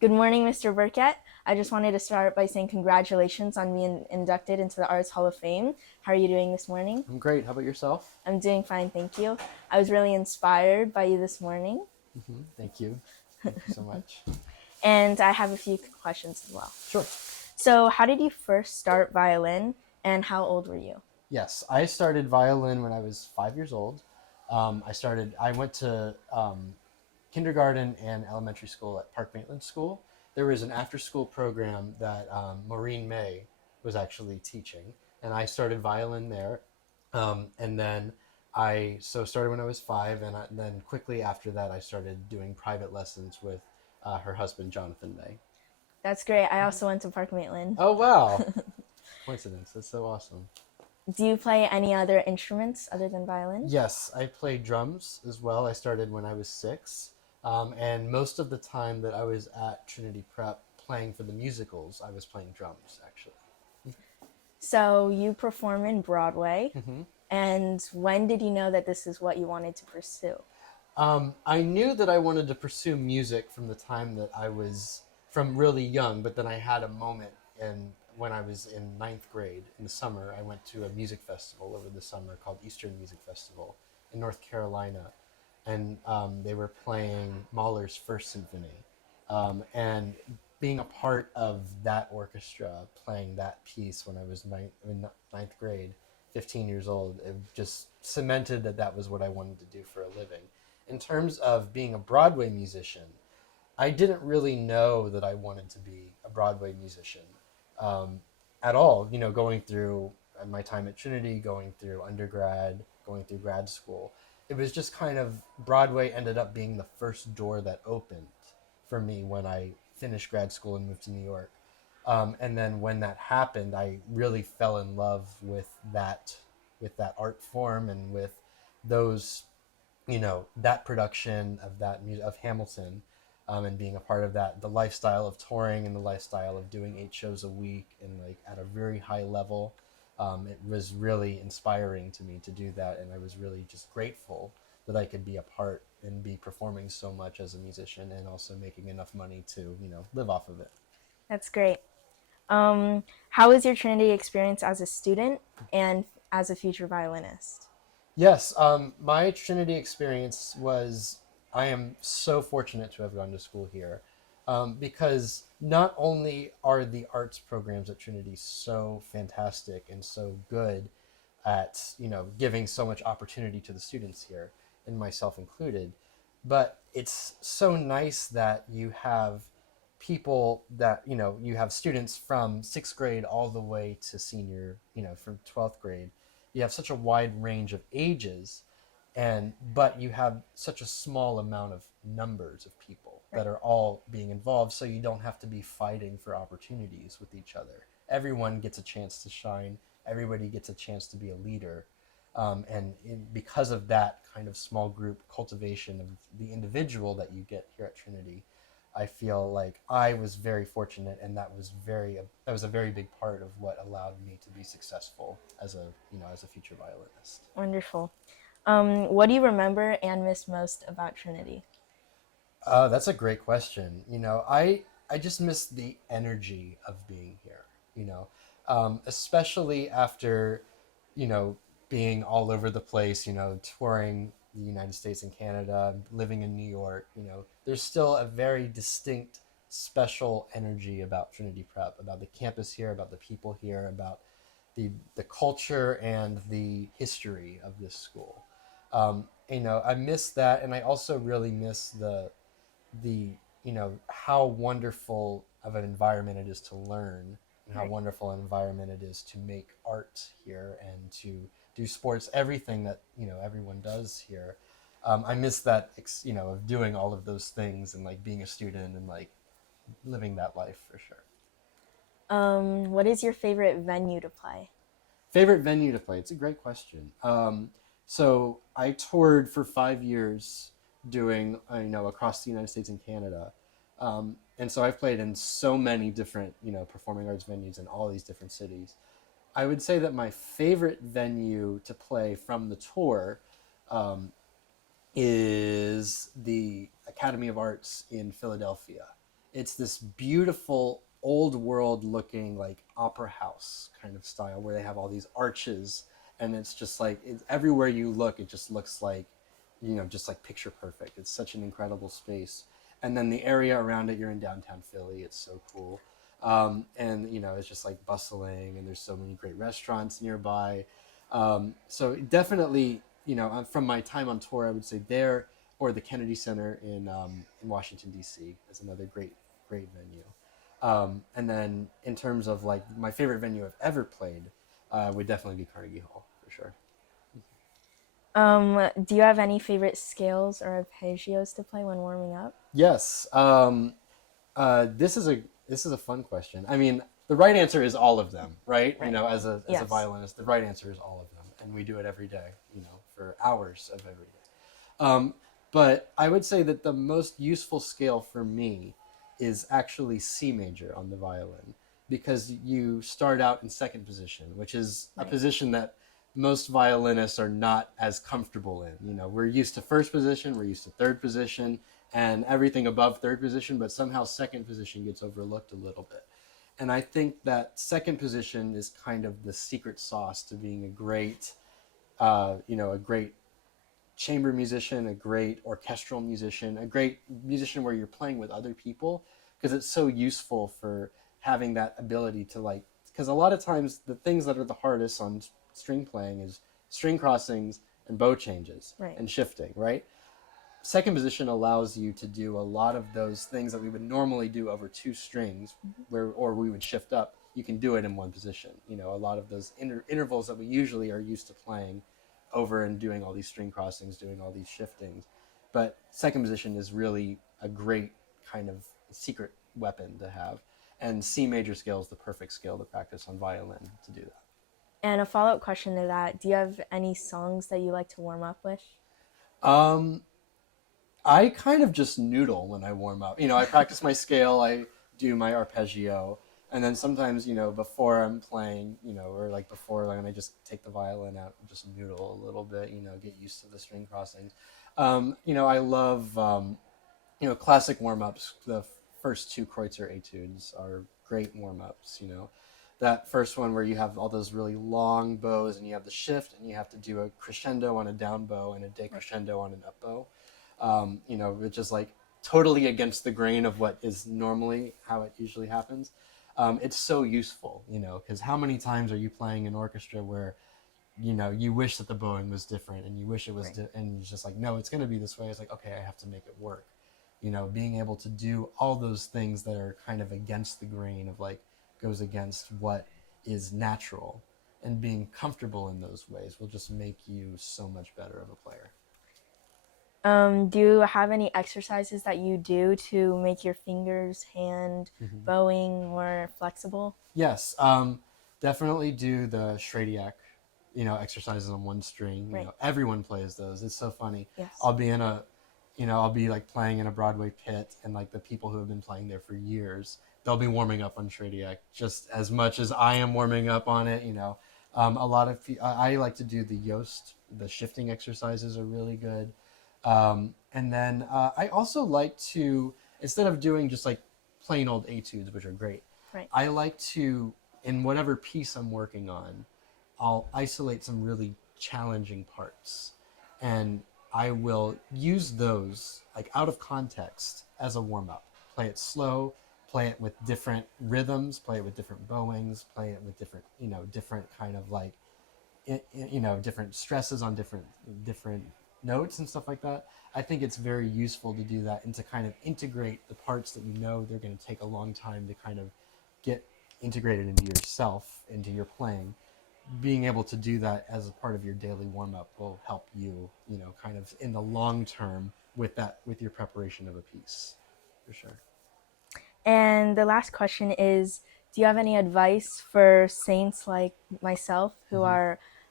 Good morning, Mr. Burket. I just wanted to start by saying congratulations on being inducted into the Arts Hall of Fame. How are you doing this morning? I'm great. How about yourself? I'm doing fine, thank you. I was really inspired by you this morning, Thank you. Thank you so much. and I have a few questions as well. Sure. So, how did you first start violin, and how old were you? Yes, I started violin when I was 5 years old. I went to kindergarten and elementary school at Park Maitland School. There was an after school program that Maureen May was actually teaching, and I started violin there. And then I started when I was five, and then quickly after that, I started doing private lessons with her husband, Jonathan May. That's great. I also went to Park Maitland. Oh, wow. Coincidence. That's so awesome. Do you play any other instruments other than violin? Yes, I played drums as well. I started when I was six. And most of the time that I was at Trinity Prep playing for the musicals, I was playing drums, actually. So, you perform in Broadway, hmm and when did you know that this is what you wanted to pursue? I knew that I wanted to pursue music from the time that I was from really young, but then I had a moment when I was in ninth grade in the summer. I went to a music festival over the summer called Eastern Music Festival in North Carolina, and they were playing Mahler's First Symphony, and being a part of that orchestra, playing that piece when I was in ninth grade, 15 years old, it just cemented that that was what I wanted to do for a living. In terms of being a Broadway musician, I didn't really know that I wanted to be a Broadway musician um, at all. You know, going through my time at Trinity, going through undergrad, going through grad school, it was just kind of Broadway ended up being the first door that opened for me when I finished grad school and moved to New York. And then when that happened, I really fell in love with that art form and with those that production of that music of Hamilton, and being a part of that, the lifestyle of touring and the lifestyle of doing 8 shows a week and like at a very high level. It was really inspiring to me to do that, and I was really just grateful that I could be a part and be performing so much as a musician and also making enough money to live off of it. That's great. How was your Trinity experience as a student and as a future violinist? Yes, my Trinity experience was, I am so fortunate to have gone to school here, because not only are the arts programs at Trinity so fantastic and so good at, giving so much opportunity to the students here, and myself included, but it's so nice that you have people that, you have students from sixth grade all the way to senior, from 12th grade. You have such a wide range of ages, and but you have such a small amount of numbers of people Right. that are all being involved, so you don't have to be fighting for opportunities with each other. Everyone gets a chance to shine. Everybody gets a chance to be a leader, because of that kind of small group cultivation of the individual that you get here at Trinity, I feel like I was very fortunate, and that was a very big part of what allowed me to be successful as a future violinist. Wonderful. What do you remember and miss most about Trinity? That's a great question. I just miss the energy of being here. Especially after you know being all over the place. Touring the United States and Canada, living in New York. There's still a very distinct, special energy about Trinity Prep, about the campus here, about the people here, about the culture and the history of this school. I miss that, and I also really miss the how wonderful of an environment it is to learn, and how Right. wonderful an environment it is to make art here and to do sports, everything that everyone does here. I miss that of doing all of those things and like being a student and like living that life for sure. What is your favorite venue to play? Favorite venue to play? It's a great question. So I toured for 5 years doing, across the United States and Canada. And so I've played in so many different, performing arts venues in all these different cities. I would say that my favorite venue to play from the tour um, is the Academy of Arts in Philadelphia. it's this beautiful old world looking like opera house kind of style where they have all these arches, and it's just like everywhere you look it just looks like, just like picture perfect. It's such an incredible space. And then the area around it, you're in downtown Philly. It's so cool. And it's just like bustling, and there's so many great restaurants nearby. So definitely, from my time on tour, I would say there, or the Kennedy Center in Washington D.C. is another great venue. And then in terms of like my favorite venue I've ever played, would definitely be Carnegie Hall for sure. Do you have any favorite scales or arpeggios to play when warming up? Yes. This is a fun question. I mean, the right answer is all of them, right? Right. As a Yes. violinist, the right answer is all of them, and we do it every day. For hours of every day. Um, but I would say that the most useful scale for me is actually C major on the violin, because you start out in second position, which is a Right. position that most violinists are not as comfortable in. We're used to first position, we're used to third position, and everything above third position, but somehow second position gets overlooked a little bit. And I think that second position is kind of the secret sauce to being a great chamber musician, a great orchestral musician, a great musician where you're playing with other people, because it's so useful for having that ability to like, because a lot of times the things that are the hardest on string playing is string crossings and bow changes Right. and shifting, right? Second position allows you to do a lot of those things that we would normally do over two strings, or we would shift up. You can do it in one position. A lot of those intervals that we usually are used to playing over and doing all these string crossings, doing all these shiftings. But second position is really a great kind of secret weapon to have. And C major scale is the perfect scale to practice on violin to do that. And a follow-up question to that, do you have any songs that you like to warm up with? Um, I kind of just noodle when I warm up. I practice my scale, I do my arpeggio, and then sometimes, before I'm playing, or like before, like, I just take the violin out and just noodle a little bit, get used to the string crossings. I love, classic warm ups. The first two Kreutzer etudes are great warm ups. That first one where you have all those really long bows and you have the shift and you have to do a crescendo on a down bow and a decrescendo on an up bow. Which is like totally against the grain of what is normally how it usually happens. It's so useful, because how many times are you playing an orchestra where, you wish that the bowing was different and you wish it was, Right. and it's just like, no, it's going to be this way. It's like, okay, I have to make it work. Being able to do all those things that are kind of against the grain of like, goes against what is natural, and being comfortable in those ways will just make you so much better of a player. Do you have any exercises that you do to make your fingers, hand, Mm-hmm. bowing more flexible? Yes, definitely do the Shradiak, exercises on one string. Right. Everyone plays those. It's so funny. Yes. I'll be in a, I'll be like playing in a Broadway pit, and like the people who have been playing there for years, they'll be warming up on Shradiak just as much as I am warming up on it. A lot of I like to do the Yost. The shifting exercises are really good. And then I also like to, instead of doing just like plain old etudes, which are great, Right. I like to, in whatever piece I'm working on, I'll isolate some really challenging parts. And I will use those like out of context as a warm up. Play it slow, play it with different rhythms, play it with different bowings, play it with different kind of like, different stresses on different notes and stuff like that. I think it's very useful to do that and to kind of integrate the parts that they're going to take a long time to kind of get integrated into yourself, into your playing. Being able to do that as a part of your daily warm up will help you, kind of in the long term with your preparation of a piece, for sure. And the last question is, do you have any advice for saints like myself who Mm-hmm.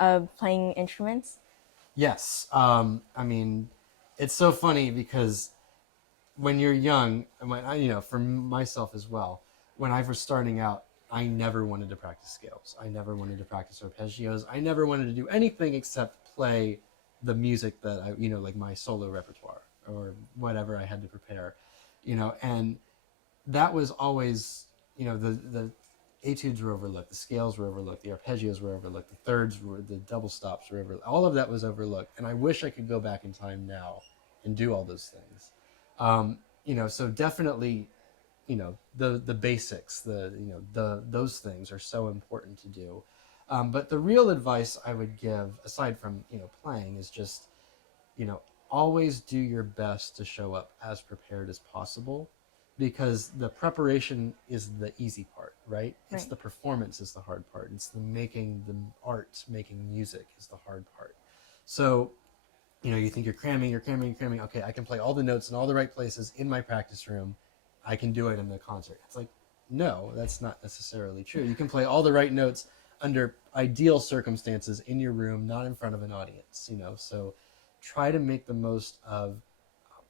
are playing instruments? Yes. I mean, it's so funny because when you're young, and when for myself as well, when I was starting out, I never wanted to practice scales. I never wanted to practice arpeggios. I never wanted to do anything except play the music that like my solo repertoire or whatever I had to prepare, and that was always, the etudes were overlooked, the scales were overlooked, the arpeggios were overlooked, the thirds were, the double stops were overlooked. All of that was overlooked, and I wish I could go back in time now and do all those things. So definitely, the basics, those things are so important to do. But the real advice I would give, aside from playing, is just you know always do your best to show up as prepared as possible, because the preparation is the easy part, right? It's Right. the performance is the hard part. It's the art, making music is the hard part. So you think you're cramming. Okay, I can play all the notes in all the right places in my practice room. I can do it in the concert. It's like, no, that's not necessarily true. You can play all the right notes under ideal circumstances in your room, not in front of an audience, So try to make the most of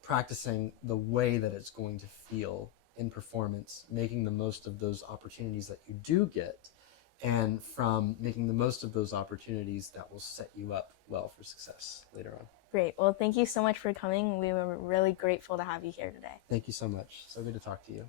practicing the way that it's going to feel in performance, making the most of those opportunities that you do get, and from making the most of those opportunities that will set you up well for success later on. Great. Well, thank you so much for coming. We were really grateful to have you here today. Thank you so much. So good to talk to you.